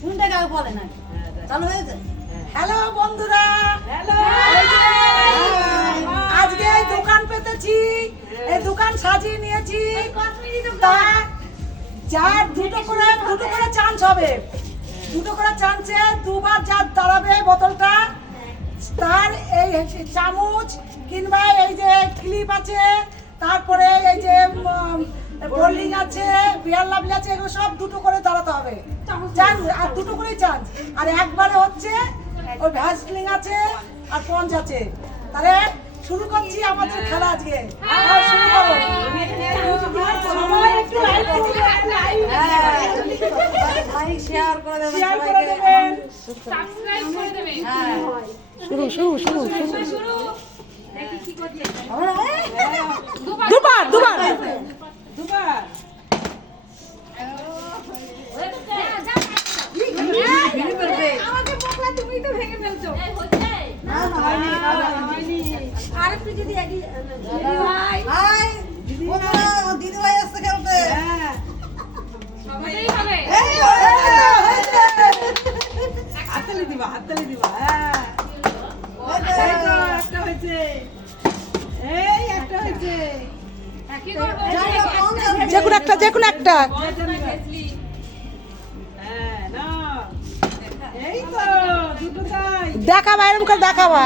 কোনটা কাউ বলে না চালু হয়েছে। হ্যালো বন্ধুরা, হ্যালো আজকে এই দোকান পেতেছি, এই দোকান সাজিয়ে নিয়েছি। তা যার দুটো করে চান্স হবে, দুটো করে চান্সে দুবার যার দাঁড়াবে বোতলটা, তার এই চামচ কিংবা এই যে ক্লিপ আছে, তারপরে এই যে বোলিং আছে, বিয়ার লাভলি আছে, এগুলো সব দুটো করে দাঁড়াতে হবে চান্স, আর দুটো করেই চান্স। আর একবারে হচ্ছে ওই ভ্যাসলিং আছে আর পঞ্চ আছে। তাহলে শুরু করছি আমাদের খেলা আজকে। শুরু করো। সবাই একটু লাইক করুন, লাইক শেয়ার করে দেবেন, শেয়ার করে দেবেন, সাবস্ক্রাইব করে দেবেন। হ্যাঁ শুরু। শুরু দেখি কি করছে। দুবার দুবার আমাকে বকলা, তুমি তো ভেঙে ফেলছো। এই হচ্ছে না না হয়নি। আরেকটু যদি একই ভাই হাই বন্ধুরা, আমার দিদি ভাই আসছে খেলতে। সবাই হবে। হাততালি দিবা হ্যাঁ এই তো একটা হয়েছে, এই একটা হয়েছে। কি করব? যে কোনো একটা হ্যাঁ না এই তো দুটো তাই দেখাবা, এরকম করে দেখাবা।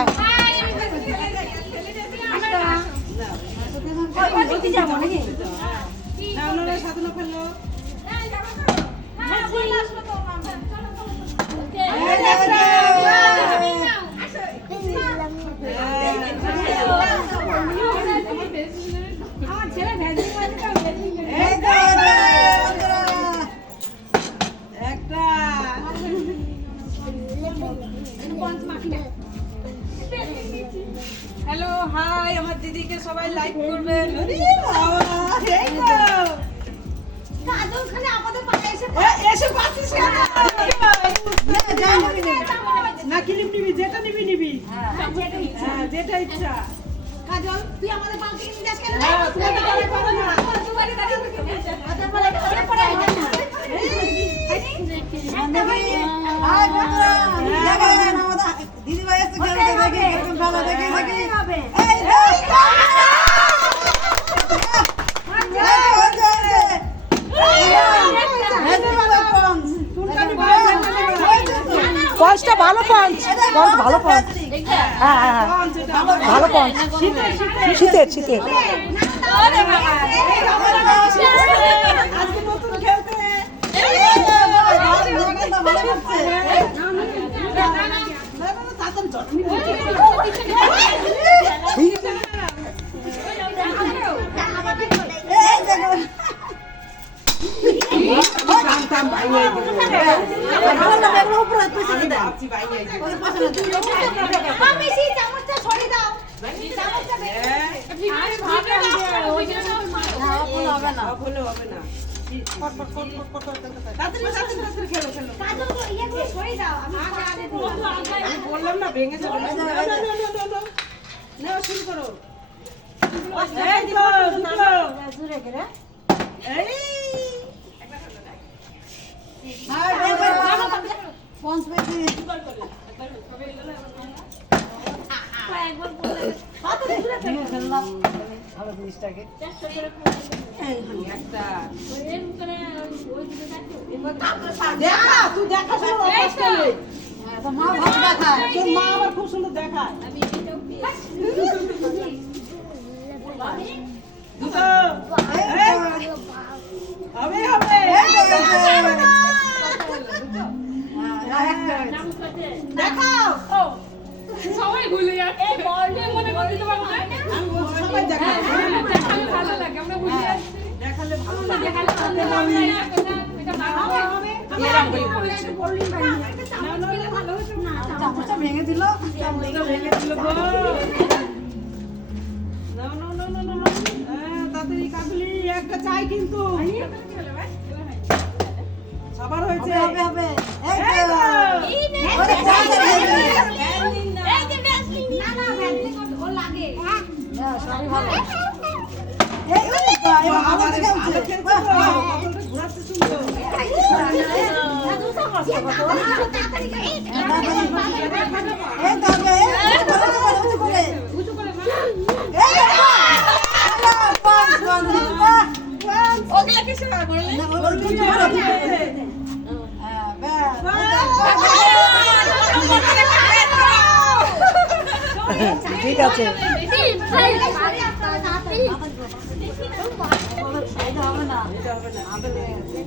হাই বলতে যাবো নাকি? না না সাধনা ফেললো হ্যাঁ বল আসলো তো মামা। ওকে এই একটা। আমার ছেলে ভেজিং মানে তো ভেজিং। এই তো বন্ধুরা, একটা হ্যালো হাই, আমার দিদিকে সবাই লাইক করবেন। আরে বাবা এই তো কাজল খালি আমাদের পাশে এসে এসে পাচ্ছিস কেন? না ক্লিপ নিবি, যেটা নিবি হ্যাঁ যেটা ইচ্ছা। কাজল তুই আমাদের পাশে নিয়ে যাস কেন? হ্যাঁ, তুমি তো পারো না। দুবারে দাঁড়িয়ে থেকে আচ্ছা পরে পরে হাই বন্ধুরা, দেখেন আমাদের দিদি ভাই আসছে খেলতে, দেখি এরকম ভালো দেখে দেখি। এই পঞ্চটা ভালো পঞ্চ, ভালো পঞ্চ, হ্যাঁ ভালো পঞ্চ, শীতের আজকে নতুন খেলতে আমি সেই চামচটা ছড়িয়ে দাও। চামচটা আর হবে না। হবে না। তাড়াতাড়ি খেলো। কাজল তো ইয়েগুলো ছড়িয়ে দাও। আমি আগে আমি বললাম না ভেঙে যাবে। না শুরু করো। এই তো দুটো। এই পঞ্চ পেয়েছি। একবার বলে খেললাম ভালো জিনিসটাকে। একটা এর উপরে ওই দিকে দেখো। দেখা, তুই দেখা শুনো কষ্ট নেই। তো মা ভালো দেখায়। তোর মা আবার খুব সুন্দর দেখায়। আমি এটাও দুটো এই, হবে দেখাও। সবাই ভুলে যাচ্ছে। এই বলটা মনে করে দিতে পারবো না। আমি বলছি সবাই দেখায়। দেখালে ভালো লাগে, আমরা ভুলে যাচ্ছি। দেখালে ভালো লাগে। দেখালে ভালো লাগে। এটা ভালো হবে। চামচটা ভেঙে দিল। চামচটা ভেঙে দিল গো। না তাড়াতাড়ি কাকুলি একটা চাই কিন্তু। সবার হয়েছে। হবে এই এই তো। তো। ওরে চাই এই যে ভ্যাসলিন না ভ্যাসলিন ও লাগে। সবই ভালো। এই তো আবার আবার খেলছে। খেলছে তো। কতটা ঘোরাচ্ছে সুন্দর। পারছো কত? এই তো হবে, এই তো করে, উঁচু করে। এই দেখো। আল্লাহ, পাঁচ, পাঁচ, পাঁচ। ওগুলা কিছু না করলে না, ওগুলো দুটো করে, দুটো করে। হ্যাঁ, ব্যাস। ঠিক আছে। এটা হবে না। আদর লেগে গেছে।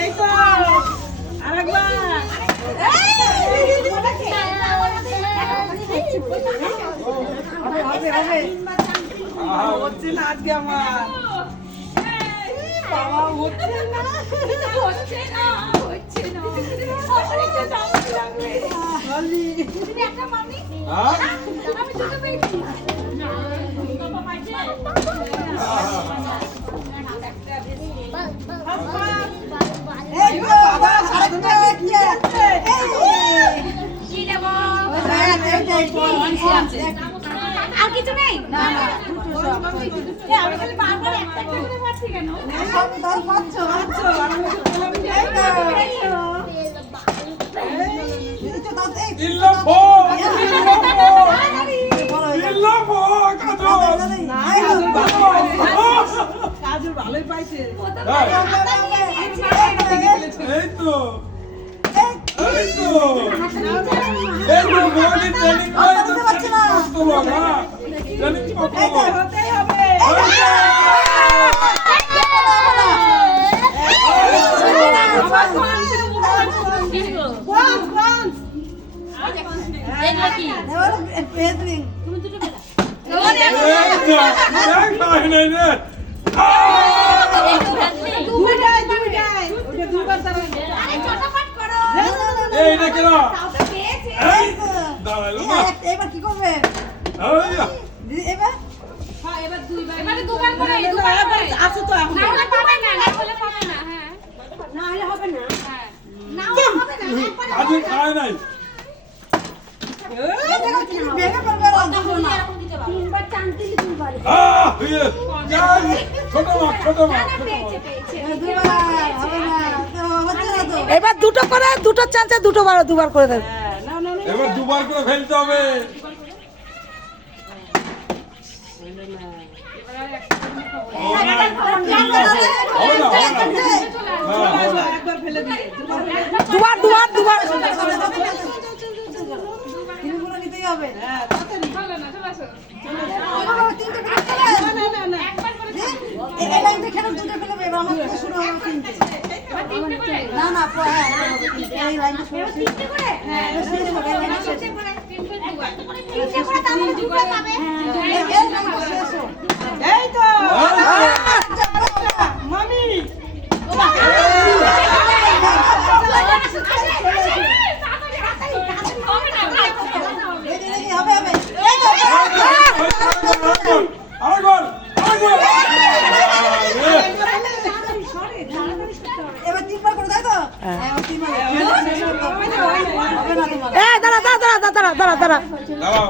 এই তো আরেকবার হবে, হবে। হচ্ছে না আজকে আমার বাবা হচ্ছে না হচ্ছে না হচ্ছে না অনেকটা চামচ লাগবে তুমি একটা মামি আমি দুটো পেয়েছি না বাবা পাইছে এই তো, বাস, আরেকটা, একটা। এই যে। কি দেব এইটাই, আর কিছু নেই না, না, দুটো সব। আমি খালি বারবার একটা করে পাচ্ছি কেন সব দল পাচ্ছ, পাচ্ছ। এই তো। এই তো, দাও, এই, ইল্লাফো বড় হয়ে গেল। ইল্লাফো কাজল এই তো, কাজু ভালোই পাইছে এই তো এই তো বডি ট্রেনিং করে তো পারছি না। তো লাগা ট্রেনিং করতে হবে হতেই হবে এক নাই নাই রে দুইটাই দুইটাই ওটা দুইবার তারা এই দেখে না এই দাঁড়ালো না এবার কি করবে এই দিদি এবার এবারে দুবার করে দুবার করে আছে তো এখন না হলে পাবে না না হলে পাবে না হ্যাঁ না হলে হবে না হ্যাঁ না হলে হবে না একবার আজকে খায় নাই ভেঙে পড়বে না তিনবার টানতে দুবার ইয়ে যাই ছোট মা ছোট মা পেয়েছে পেয়েছে দুবার হবে না তো হচ্ছে না তো এবার দুটো করে দুটো চান্সে দুবার করে দেবে। এবার দুবার করে ফেলতে হবে হবে না একবার ফেলে দিয়ে দুবার তিনগুলো নিতেই হবে হ্যাঁ তাড়াতাড়ি চলো না চলে আসো তিনটে মিনিট চলে না না না একবার করে এই লাইনটা খেলে দুটো ফেলে এবার আমার থেকে শুরু হবে তিনটে এবার তিনটে করে না না এই লাইনটা শুরু হবে তিনটে করে হ্যাঁ শেষ হবে এই লাইনটা শেষ তিনটে করে তিনটে করে তাহলে দুটো পাবে এই লাইনটা শেষ হবে এই তো মামি দেখি হবে হবে আরেকবার এবার তিনবার করে তাই তো হ্যাঁ এবার তিনবার হবে না তোমার দাঁড়া দাঁড়াও